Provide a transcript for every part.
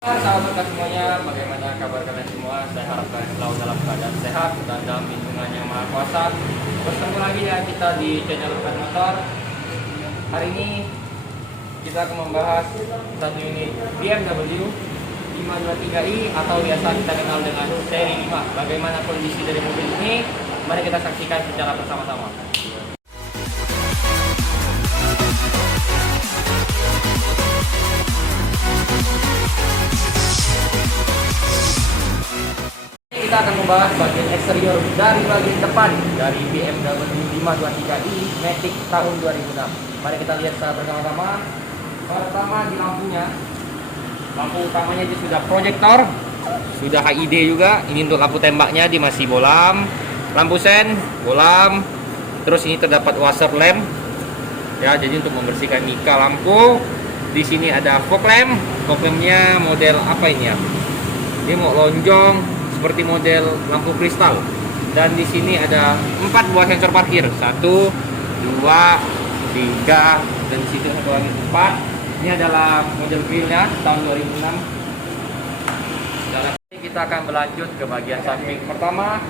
Sahabat semuanya, bagaimana kabar kalian semua? Saya harap kalian selalu dalam keadaan sehat dan dalam lindungan yang maha kuasa. Bertemu lagi dengan kita di channel Bukan Motor. Hari ini kita akan membahas satu unit BMW 523i atau biasa kita kenal dengan seri 5. Bagaimana kondisi dari mobil ini? Mari kita saksikan secara bersama-sama. Kita akan membahas bagian eksterior dari bagian depan dari BMW 523i Matic tahun 2006. Mari kita lihat secara bersama-sama. Pertama di lampunya, lampu utamanya itu sudah proyektor, sudah HID juga. Ini untuk lampu tembaknya, dia masih bolam. Lampu sen bolam. Terus ini terdapat washer lamp, ya, jadi untuk membersihkan mika lampu. Di sini ada fog lamp. Fog lampnya model apa ini ya? Ini mau lonjong seperti model lampu kristal. Dan di sini ada 4 buah sensor parkir, 1, 2, 3, dan di situ satu lagi 4. Ini adalah model grillnya tahun 2006. Dan kita akan berlanjut ke bagian samping. Pertama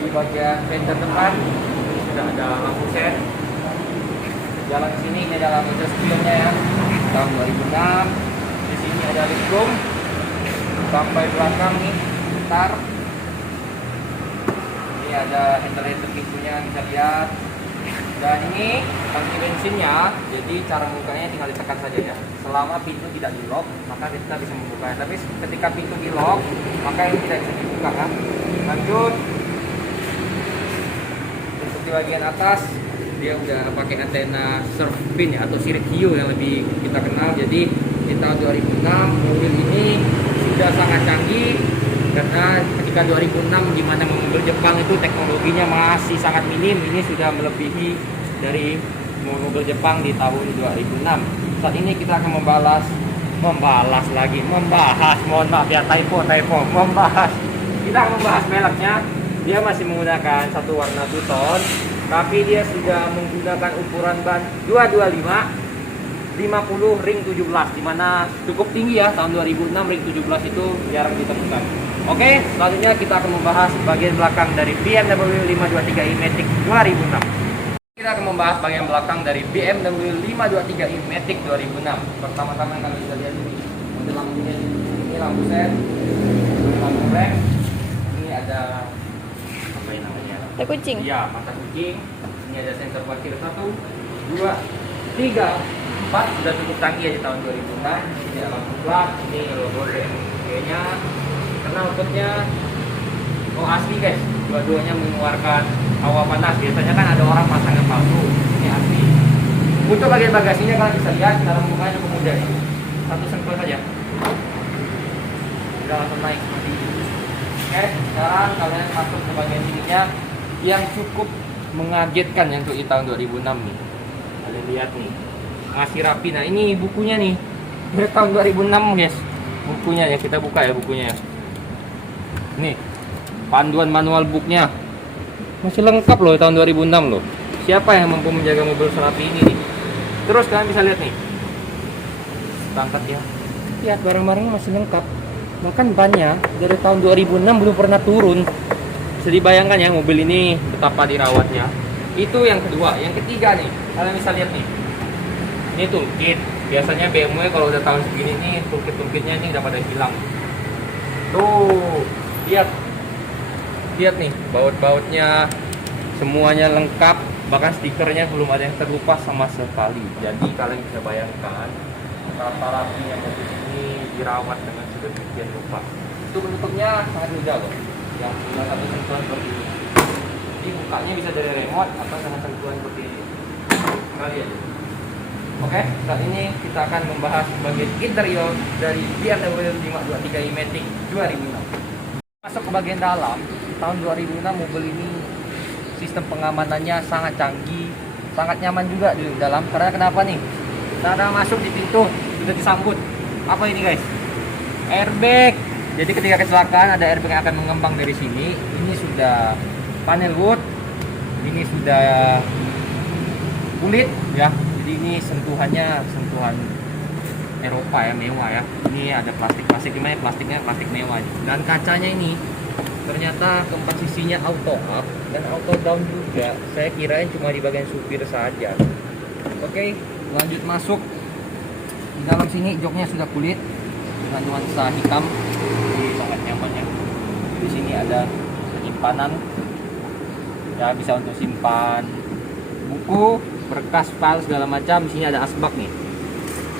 di bagian fender depan ini sudah ada lampu sen. Jalan sini ini adalah model spionnya ya, tahun 2006. Di sini ada lift room sampai belakang nih. Ini ada handle pintunya, bisa lihat. Dan ini tangki bensinnya, jadi cara membukanya tinggal ditekan saja ya. Selama pintu tidak di lock, maka kita bisa membukanya. Tapi ketika pintu di lock, maka ini tidak bisa dibuka kan. Lanjut untuk di bagian atas, dia udah pakai antena surf pin ya, atau sirip hiu yang lebih kita kenal. Jadi di tahun 2006 mobil ini sudah sangat canggih. Karena ketika 2006 di mana mobil Jepang itu teknologinya masih sangat minim, ini sudah melebihi dari mobil Jepang di tahun 2006. Saat ini kita akan membahas, mohon maaf ya, membahas. Kita akan membahas mereknya. Dia masih menggunakan satu warna two-tone, tapi dia sudah menggunakan ukuran ban 225 50 ring 17, dimana cukup tinggi ya. Tahun 2006 ring 17 itu jarang ditemukan. Oke, selanjutnya kita akan membahas bagian belakang dari BMW 523i Matic 2006. Kita akan membahas bagian belakang dari BMW 523i Matic 2006. Pertama-tama kalian bisa lihat ini model lampunya. Ini lampu sen, lampu rem. Ini ada apa yang namanya? Mata kucing. Iya, mata kucing. Ini ada sensor parkir 1, 2, 3, 4. Sudah cukup canggih ya di tahun 2006. Ini ada lampu plat, ini logo BMW-nya. Karena outputnya asli guys, dua-duanya mengeluarkan hawa panas. Biasanya kan ada orang pasang yang palsu, ini asli. Untuk bagian bagasinya kalian bisa lihat dalam bukanya cukup mudah nih. Satu sentuh saja sudah langsung naik seperti ini. Oke, sekarang kalian masuk ke bagian sininya yang cukup mengagetkan yang untuk di tahun 2006 nih. Kalian lihat nih, masih rapi. Nah ini bukunya nih dari tahun 2006 guys, bukunya ya, kita buka ya bukunya ya. Nih panduan manual booknya masih lengkap loh, tahun 2006 loh. Siapa yang mampu menjaga mobil serapi ini nih? Terus kalian bisa lihat nih, angkat ya, lihat barang-barangnya masih lengkap. Bahkan bannya dari tahun 2006 belum pernah turun. Bisa dibayangkan ya mobil ini betapa dirawatnya. Itu yang kedua. Yang ketiga nih, kalian bisa lihat nih, ini toolkit. Biasanya BMW kalau udah tahun segini nih toolkit-toolkitnya ini udah pada hilang. Tuh, lihat nih, baut-bautnya semuanya lengkap, bahkan stikernya belum ada yang terlupas sama sekali. Jadi kalian bisa bayangkan betapa rapinya mobil ini dirawat dengan sedemikian rupa. Itu bentuknya sangat mudah loh, yang cuma satu sentuhan seperti ini. Jadi bukanya bisa dari remote atau dengan sentuhan seperti ini. Kalian. Oke, saat ini kita akan membahas bagian interior dari BMW 523i Matic 2006. Masuk ke bagian dalam, tahun 2006 mobil ini sistem pengamanannya sangat canggih, sangat nyaman juga di dalam. Karena kenapa nih? Cara masuk di pintu sudah disambut. Apa ini guys? Airbag. Jadi ketika kecelakaan ada airbag yang akan mengembang dari sini. Ini sudah panel wood, ini sudah kulit ya. Jadi ini sentuhan Eropa ya, mewah ya. Ini ada plastik gimana ya, plastiknya plastik mewah. Dan kacanya ini ternyata keempat sisinya auto up dan auto down juga. Saya kirain cuma di bagian supir saja. Oke, lanjut masuk. Di dalam sini joknya sudah kulit dengan nuansa hitam, jadi sangat nyaman ya. Di sini ada penyimpanan ya, bisa untuk simpan buku, berkas, file segala macam. Di sini ada asbak nih.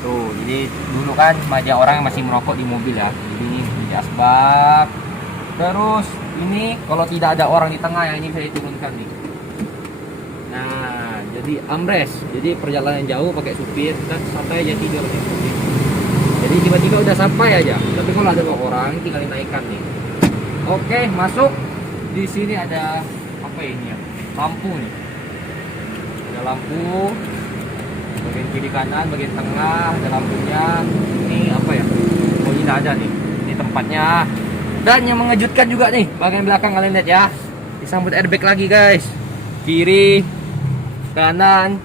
Tuh, jadi dulu kan banyak orang yang masih merokok di mobil ya. Jadi ini asbak. Terus ini kalau tidak ada orang di tengah ya, ini saya turunkan nih. Nah, jadi armrest. Jadi perjalanan jauh pakai supir dan santai aja tidur nih. Jadi tiba-tiba udah sampai aja. Tapi kalau ada 2 orang tinggal dinaikkan nih. Oke, masuk. Di sini ada apa ini ya? Lampu nih. Ada lampu. Bagian kiri kanan, bagian tengah ada lampunya. Ini apa ya? Oh, ini ada nih. Ini tempatnya. Dan yang mengejutkan juga nih, bagian belakang kalian lihat ya. Disambut airbag lagi, guys. Kiri, kanan.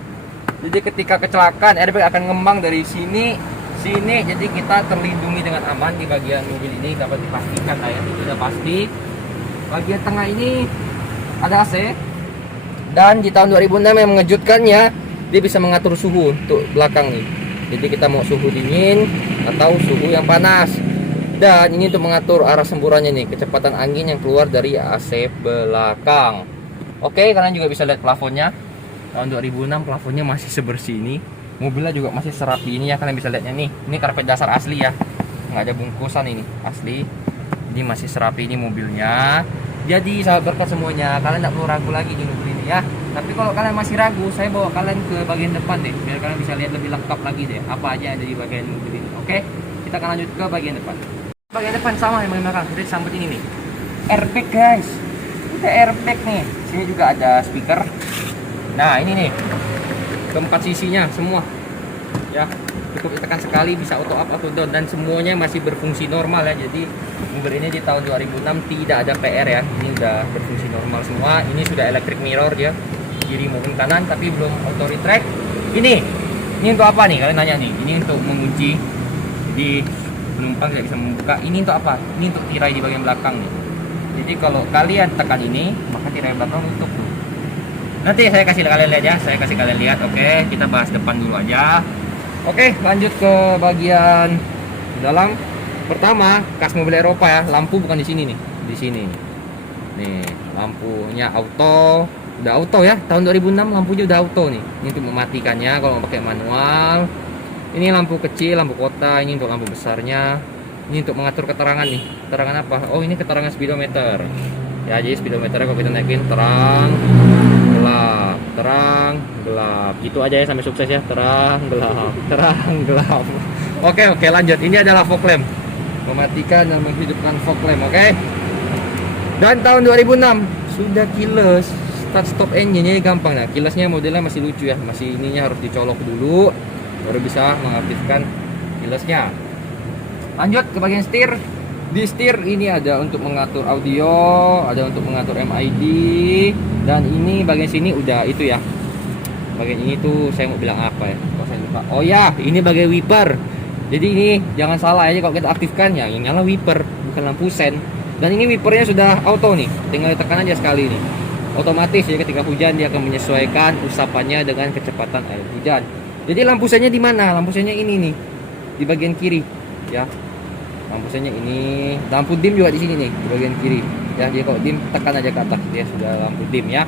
Jadi ketika kecelakaan airbag akan ngembang dari sini. Jadi kita terlindungi dengan aman di bagian mobil ini, dapat dipastikan lah ya, itu sudah pasti. Bagian tengah ini ada AC. Dan di tahun 2006 yang mengejutkannya, dia bisa mengatur suhu untuk belakang nih. Jadi kita mau suhu dingin atau suhu yang panas. Dan ini untuk mengatur arah semburannya nih, kecepatan angin yang keluar dari AC belakang. Oke, kalian juga bisa lihat plafonnya. Tahun 2006 plafonnya masih sebersih ini. Mobilnya juga masih serapi ini ya, kalian bisa lihatnya nih. Ini karpet dasar asli ya, nggak ada bungkusan, ini asli. Ini masih serapi ini mobilnya. Jadi sahabat berkat semuanya, kalian tidak perlu ragu lagi di mobil ini ya. Tapi kalau kalian masih ragu, saya bawa kalian ke bagian depan deh, biar kalian bisa lihat lebih lengkap lagi deh apa aja yang ada di bagian mobil ini. Oke, kita akan lanjut ke bagian depan. Bagian depan sama yang bagian belakang. Kita sambut ini nih, airbag guys. Ini airbag nih. Sini juga ada speaker. Nah ini nih, keempat sisinya semua ya, cukup ditekan sekali bisa auto up auto down dan semuanya masih berfungsi normal ya. Jadi mobil ini di tahun 2006 tidak ada PR ya, ini udah berfungsi normal semua. Ini sudah electric mirror ya, kiri maupun kanan, tapi belum auto retract. Ini untuk apa nih, kalian nanya nih. Ini untuk mengunci, jadi penumpang tidak bisa membuka. Ini untuk apa? Ini untuk tirai di bagian belakang nih. Jadi kalau kalian tekan ini, maka tirai belakang tutup tuh. Nanti saya kasih kalian lihat ya, saya kasih kalian lihat. Oke, kita bahas depan dulu aja. Oke, lanjut ke bagian dalam. Pertama, khas mobil Eropa ya, lampu bukan di sini nih, di sini. Nih, lampunya auto, udah auto ya. Tahun 2006 lampunya udah auto nih. Ini untuk mematikannya kalau pakai manual. Ini lampu kecil, lampu kota. Ini untuk lampu besarnya. Ini untuk mengatur keterangan nih. Keterangan apa? Oh, ini keterangan speedometer. Ya, jadi speedometernya kalau kita naikin terang, gelap, terang, gelap. Gitu aja ya sampai sukses ya. Terang, gelap, terang, gelap. Oke, lanjut. Ini adalah fog lamp. Mematikan dan menghidupkan fog lamp, oke? Dan tahun 2006 sudah keyless start stop engine-nya gampang. Nah, keyless-nya modelnya masih lucu ya. Masih ininya harus dicolok dulu baru bisa mengaktifkan keyless-nya. Lanjut ke bagian setir. Di setir ini ada untuk mengatur audio, ada untuk mengatur MID, dan ini bagian sini udah itu ya. Bagian ini tuh saya mau bilang apa ya? Kok saya lupa. Oh ya, ini bagian wiper. Jadi ini jangan salah aja kalau kita aktifkan ya, yang nyala wiper bukan lampu sen. Dan ini wipernya sudah auto nih, tinggal ditekan aja sekali nih. Otomatis ya, ketika hujan dia akan menyesuaikan usapannya dengan kecepatan air hujan. Jadi lampu sennya di mana? Lampu sennya ini nih, di bagian kiri ya. Lampu sennya ini, lampu dim juga di sini nih, di bagian kiri. Ya, dia kalau dim tekan aja ke atas, dia sudah lampu dim ya.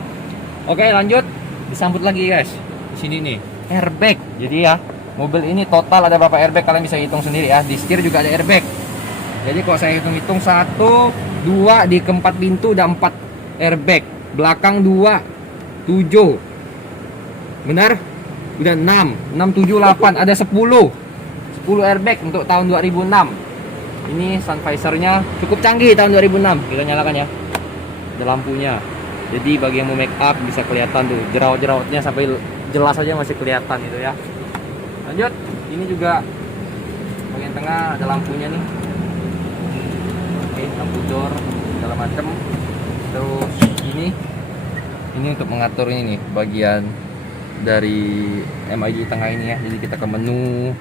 Oke, lanjut. Disambut lagi guys. Di sini nih, airbag. Jadi ya, mobil ini total ada berapa airbag kalian bisa hitung sendiri ya. Di setir juga ada airbag. Jadi kalau saya hitung-hitung 1, 2 di keempat pintu udah 4 airbag. Belakang 2, 7. Benar? Udah 6, 7, 8, ada 10 airbag untuk tahun 2006. Ini sun visor-nya cukup canggih tahun 2006. Kita nyalakan ya. Ada lampunya. Jadi bagi yang mau make up bisa kelihatan tuh jerawat-jerawatnya sampai jelas aja masih kelihatan gitu ya. Lanjut, ini juga bagian tengah ada lampunya nih. Oke, lampu door segala macam. Terus ini untuk mengatur ini nih bagian dari MID tengah ini ya. Jadi kita ke menu,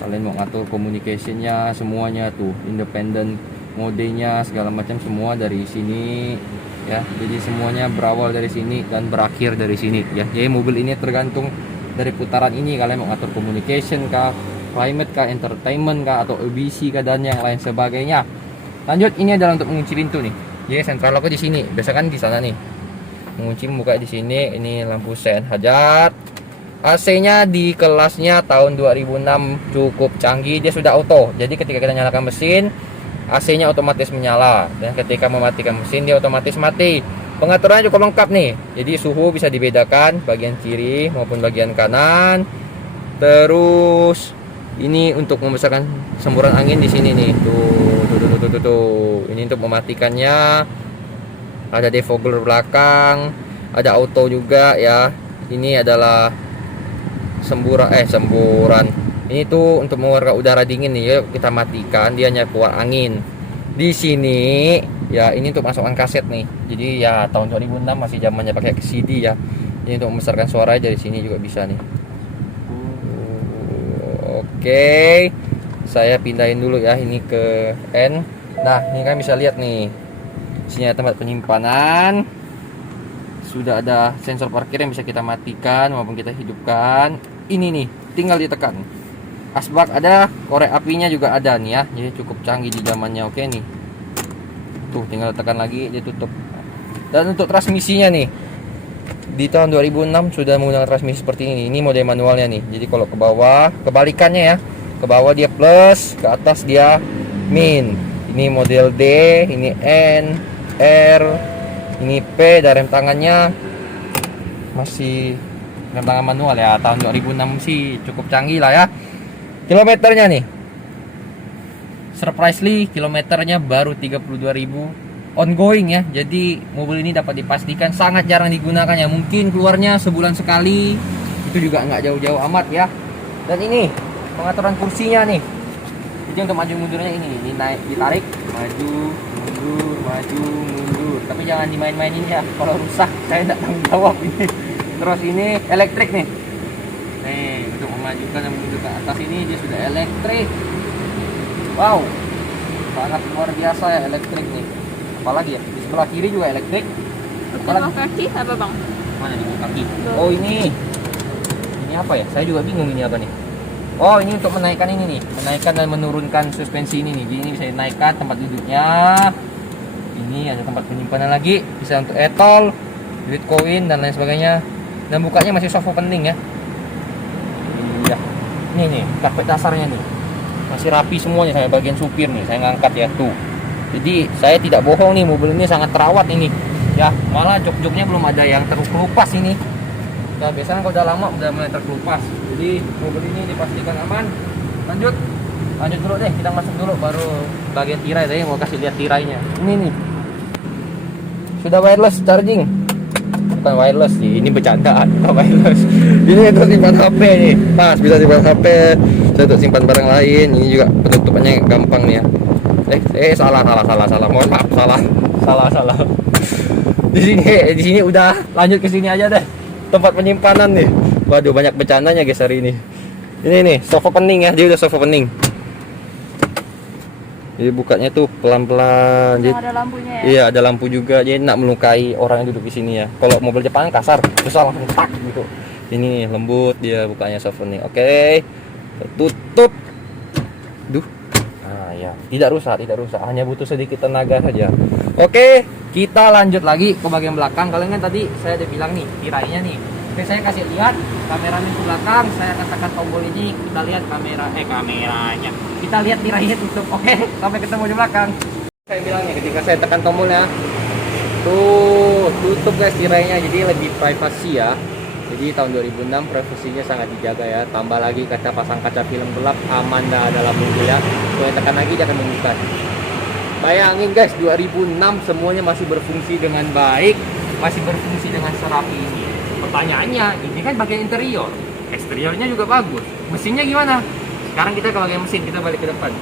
Kalian mau ngatur communicationnya semuanya tuh, independent modenya segala macam semua dari sini ya. Jadi semuanya berawal dari sini dan berakhir dari sini ya. Jadi mobil ini tergantung dari putaran ini kalian mau ngatur communication kah, climate kah, entertainment kah, atau EBC kah, dan yang lain sebagainya. Lanjut, ini adalah untuk mengunci pintu nih. Jadi sentral aku di sini, biasa kan di sana nih. Mengunci membuka di sini. Ini lampu sen hajat. AC-nya di kelasnya tahun 2006 cukup canggih, dia sudah auto. Jadi ketika kita nyalakan mesin, AC-nya otomatis menyala, dan ketika mematikan mesin dia otomatis mati. Pengaturannya cukup lengkap nih. Jadi suhu bisa dibedakan bagian kiri maupun bagian kanan. Terus ini untuk membesarkan semburan angin di sini nih. Tuh. Ini untuk mematikannya. Ada defogger belakang, ada auto juga ya. Ini adalah semburan. Ini tuh untuk mengeluarkan udara dingin nih. Yuk kita matikan, dia hanya keluar angin. Di sini ya, ini untuk masukkan kaset nih. Jadi ya tahun 2006 masih zamannya pakai CD ya. Ini untuk membesarkan suara dari sini juga bisa nih. Oke. Saya pindahin dulu ya ini ke N. Nah, ini kan bisa lihat nih. Sini ada tempat penyimpanan. Sudah ada sensor parkir yang bisa kita matikan maupun kita hidupkan. Ini nih, tinggal ditekan. Asbak ada, korek apinya juga ada nih ya. Jadi cukup canggih di zamannya. Oke nih. Tuh, tinggal tekan lagi, dia tutup. Dan untuk transmisinya nih, di tahun 2006 sudah menggunakan transmisi seperti ini. Ini mode manualnya nih. Jadi kalau ke bawah, kebalikannya ya. Ke bawah dia plus, ke atas dia min. Ini model D, ini N, R, ini P. Dan rem tangannya masih rem tangan manual ya. Tahun 2006 sih cukup canggih lah ya. Kilometernya nih, surprisingly kilometernya baru 32.000 ongoing ya. Jadi mobil ini dapat dipastikan sangat jarang digunakan ya. Mungkin keluarnya sebulan sekali, itu juga nggak jauh-jauh amat ya. Dan ini pengaturan kursinya nih. Jadi untuk maju mundurnya ini naik, ditarik, maju mundur. Tapi jangan dimain-mainin ya, kalau rusak saya tidak tanggung jawab ini. Terus ini elektrik nih. Nih, untuk memajukan dan menuju ke atas ini dia sudah elektrik. Wow, sangat luar biasa ya elektrik nih. Apalagi ya, di sebelah kiri juga elektrik. Tengah kaki apa bang? Mana di kaki? Oh ini apa ya? Saya juga bingung ini apa nih. Oh ini untuk menaikkan ini nih, menaikkan dan menurunkan suspensi ini nih. Jadi ini bisa dinaikkan tempat duduknya. Ini ada tempat penyimpanan lagi, bisa untuk etol, duit koin dan lain sebagainya. Dan bukanya masih soft opening ya. Iya. Nih karpet dasarnya nih. Masih rapi semuanya, saya bagian supir nih, saya ngangkat ya tuh. Jadi saya tidak bohong nih, mobil ini sangat terawat ini. Ya, malah jok-joknya belum ada yang terkelupas ini. Nah, biasanya kalau udah lama udah mulai terkelupas. Jadi mobil ini dipastikan aman. Lanjut dulu deh, kita masuk dulu baru bagian tirai. Tadi mau kasih lihat tirainya. Ini nih. Sudah wireless charging. Bukan wireless sih, ini bercandaan, bukan wireless. Ini untuk simpan HP nih. Pas bisa simpan HP, saya untuk simpan barang lain. Ini juga penutupannya gampang nih ya. Salah. Mohon maaf, salah. Di sini udah, lanjut ke sini aja deh. Tempat penyimpanan nih. Waduh, banyak bercandanya guys hari ini. Ini nih, soft opening ya. Dia udah soft opening. Jadi bukanya tuh pelan-pelan. Jadi ada lampunya ya. Iya, ada lampu juga. Jadi nak melukai orang yang duduk di sini ya. Kalau mobil Jepang kasar, susah langsung tak gitu. Ini lembut dia bukanya, soft opening. Oke. Tutup. Duh. Nah, ya. Tidak rusak. Hanya butuh sedikit tenaga saja. Oke, kita lanjut lagi ke bagian belakang. Kalian kan tadi saya udah bilang nih, tirainya nih. Oke, saya kasih lihat kameranya di belakang. Saya akan tekan tombol ini, kita lihat kameranya. Kita lihat tirainya tutup. Oke, sampai ketemu di belakang. Saya bilangnya ketika saya tekan tombolnya, tuh tutup guys tirainya. Jadi lebih privasi ya. Jadi tahun 2006 privasinya sangat dijaga ya. Tambah lagi kaca pasang kaca film gelap, aman dah dalam mobil ya. Kalau tekan lagi dia akan membuka. Bayangin guys, 2006 semuanya masih berfungsi dengan baik, masih berfungsi dengan serapi ini. Pertanyaannya, ini kan bagian interior, eksteriornya juga bagus. Mesinnya gimana? Sekarang kita ke bagian mesin, kita balik ke depan.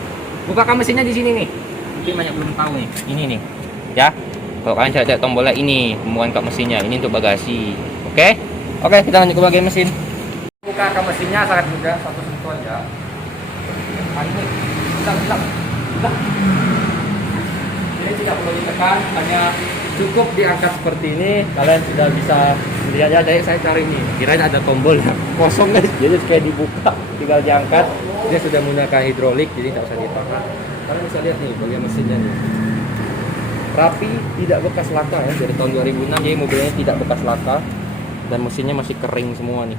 Bukakan mesinnya di sini nih. Mungkin banyak belum tahu nih. Ini nih, ya. Kalau kalian cek tombolnya ini, membuka mesinnya. Ini untuk bagasi. Oke, kita lanjut ke bagian mesin. Bukakan mesinnya sangat mudah, satu sentuh aja. Ini hilang. Jadi tidak perlu ditekan, hanya cukup diangkat seperti ini. Kalian sudah bisa lihat ya. Jadi saya cari ini, kirain ada tombol kosong guys. Jadi kayak dibuka, tinggal diangkat. Dia sudah menggunakan hidrolik, jadi tidak usah ditekan. Kalian bisa lihat nih bagian mesinnya nih. Rapi, tidak bekas laka ya, dari tahun 2006. Jadi mobilnya tidak bekas laka dan mesinnya masih kering semua nih.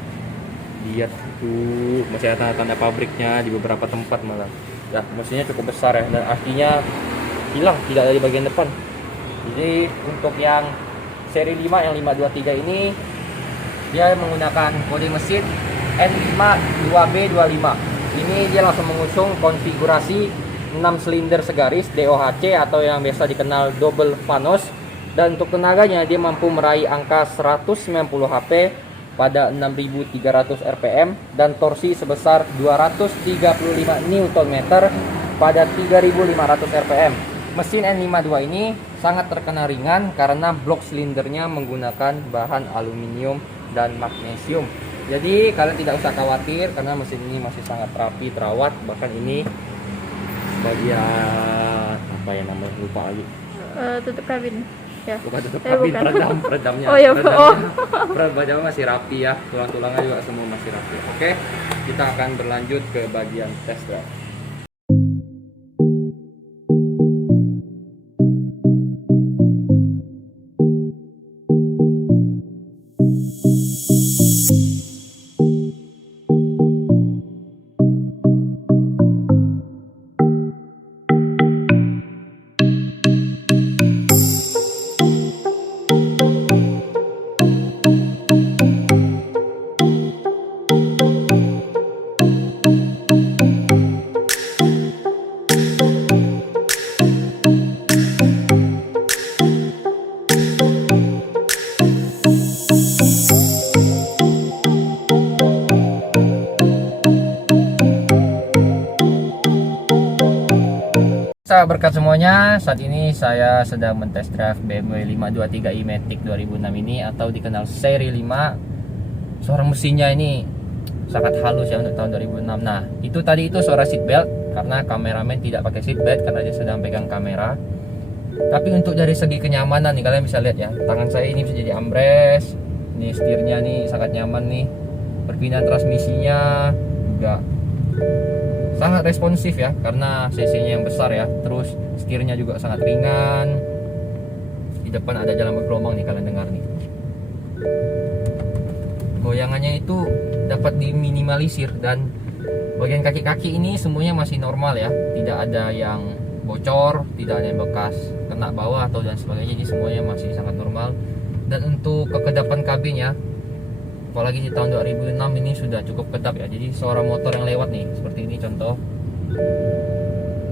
Lihat tuh, masih ada tanda pabriknya di beberapa tempat malah. Ya, mesinnya cukup besar ya, dan artinya hilang, tidak dari bagian depan. Jadi untuk yang seri 5 yang 523 ini dia menggunakan kode mesin N52B25. Ini dia langsung mengusung konfigurasi 6 silinder segaris DOHC atau yang biasa dikenal double vanos, dan untuk tenaganya dia mampu meraih angka 190 HP pada 6.300 rpm dan torsi sebesar 235 Nm pada 3.500 rpm. Mesin N52 ini sangat terkenal ringan karena blok silindernya menggunakan bahan aluminium dan magnesium. Jadi kalian tidak usah khawatir karena mesin ini masih sangat rapi, terawat. Bahkan ini bagian apa ya namanya, lupa lagi. Tutup kabin. Ya. Bukan tutup kabin, bukan. peredamnya. Oh ya, Peredamnya masih rapi ya, tulang-tulangnya juga semua masih rapi. Oke, kita akan berlanjut ke bagian test drive. Sahabat berkat semuanya, saat ini saya sedang mentest drive BMW 523i Matic 2006 ini atau dikenal seri 5. Suara mesinnya ini sangat halus ya untuk tahun 2006. Nah, itu suara seatbelt karena kameramen tidak pakai seatbelt karena dia sedang pegang kamera. Tapi untuk dari segi kenyamanan nih, kalian bisa lihat ya, tangan saya ini bisa jadi armrest. Ini setirnya nih sangat nyaman nih. Perpindahan transmisinya juga sangat responsif ya karena cc-nya yang besar ya. Terus setirnya juga sangat ringan. Di depan ada jalan bergelombang nih, kalian dengar nih. Goyangannya itu dapat diminimalisir dan bagian kaki-kaki ini semuanya masih normal ya. Tidak ada yang bocor, tidak ada yang bekas kena bawah atau dan sebagainya. Jadi semuanya masih sangat normal. Dan untuk kekedapan kabinnya, apalagi di tahun 2006 ini sudah cukup kedap ya. Jadi suara motor yang lewat nih seperti ini contoh,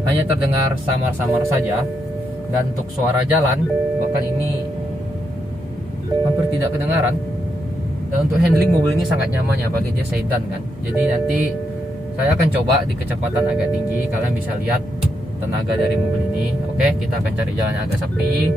hanya terdengar samar-samar saja. Dan untuk suara jalan bahkan ini hampir tidak kedengaran. Dan untuk handling mobil ini sangat nyaman ya, bagi dia sedan kan. Jadi nanti saya akan coba di kecepatan agak tinggi, kalian bisa lihat tenaga dari mobil ini. Oke, kita akan cari jalan yang agak sepi.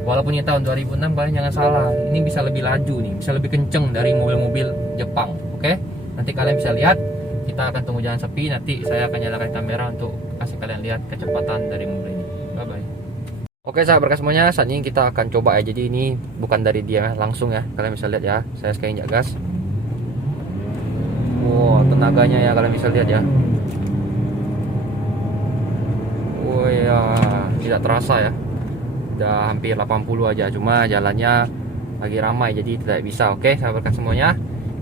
Walaupun ini tahun 2006, kalian jangan salah, ini bisa lebih laju nih, bisa lebih kenceng dari mobil-mobil Jepang. Oke, nanti kalian bisa lihat. Kita akan tunggu jalan sepi, nanti saya akan nyalakan kamera untuk kasih kalian lihat kecepatan dari mobil ini. Bye bye. Oke sahabat berkas semuanya, saat ini kita akan coba ya. Jadi ini bukan dari dia langsung ya, kalian bisa lihat ya. Saya sekali injak gas. Wow, tenaganya ya, kalian bisa lihat ya. Oh ya, tidak terasa ya. Udah hampir 80 aja, cuma jalannya lagi ramai jadi tidak bisa. Oke sahabat berkat semuanya,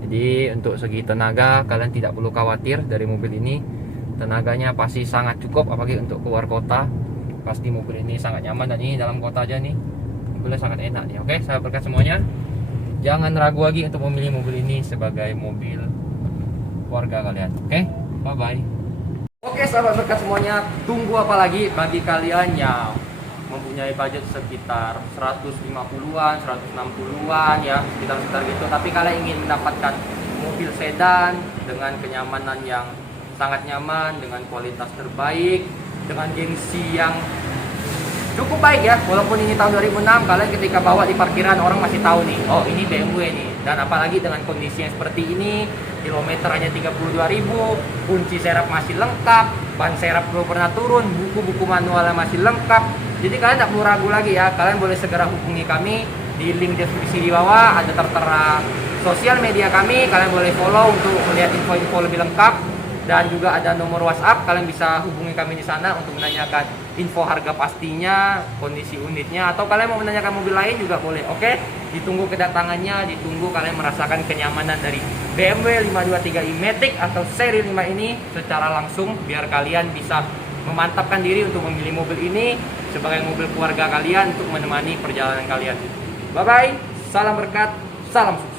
jadi untuk segi tenaga kalian tidak perlu khawatir dari mobil ini. Tenaganya pasti sangat cukup, apalagi untuk keluar kota. Pasti mobil ini sangat nyaman, dan ini dalam kota aja nih mobilnya sangat enak nih. Oke sahabat berkat semuanya, jangan ragu lagi untuk memilih mobil ini sebagai mobil keluarga kalian. Oke, bye bye. Oke sahabat berkat semuanya, tunggu apa lagi bagi kalian yang mempunyai budget sekitar 150-an, 160-an ya, sekitar gitu. Tapi kalian ingin mendapatkan mobil sedan dengan kenyamanan yang sangat nyaman, dengan kualitas terbaik, dengan gengsi yang cukup baik ya, walaupun ini tahun 2006, kalian ketika bawa di parkiran orang masih tahu nih, oh ini BMW nih. Dan apalagi dengan kondisi yang seperti ini, kilometer hanya 32.000, kunci serap masih lengkap, ban serap belum pernah turun, buku-buku manualnya masih lengkap. Jadi kalian tidak perlu ragu lagi ya, kalian boleh segera hubungi kami di link deskripsi di bawah, ada tertera sosial media kami, kalian boleh follow untuk melihat info-info lebih lengkap. Dan juga ada nomor WhatsApp, kalian bisa hubungi kami di sana untuk menanyakan info harga pastinya, kondisi unitnya, atau kalian mau menanyakan mobil lain juga boleh. Oke, ditunggu kedatangannya, ditunggu kalian merasakan kenyamanan dari BMW 523i Matic atau seri 5 ini secara langsung, biar kalian bisa memantapkan diri untuk memilih mobil ini sebagai mobil keluarga kalian untuk menemani perjalanan kalian. Bye bye, salam berkat, salam sukses.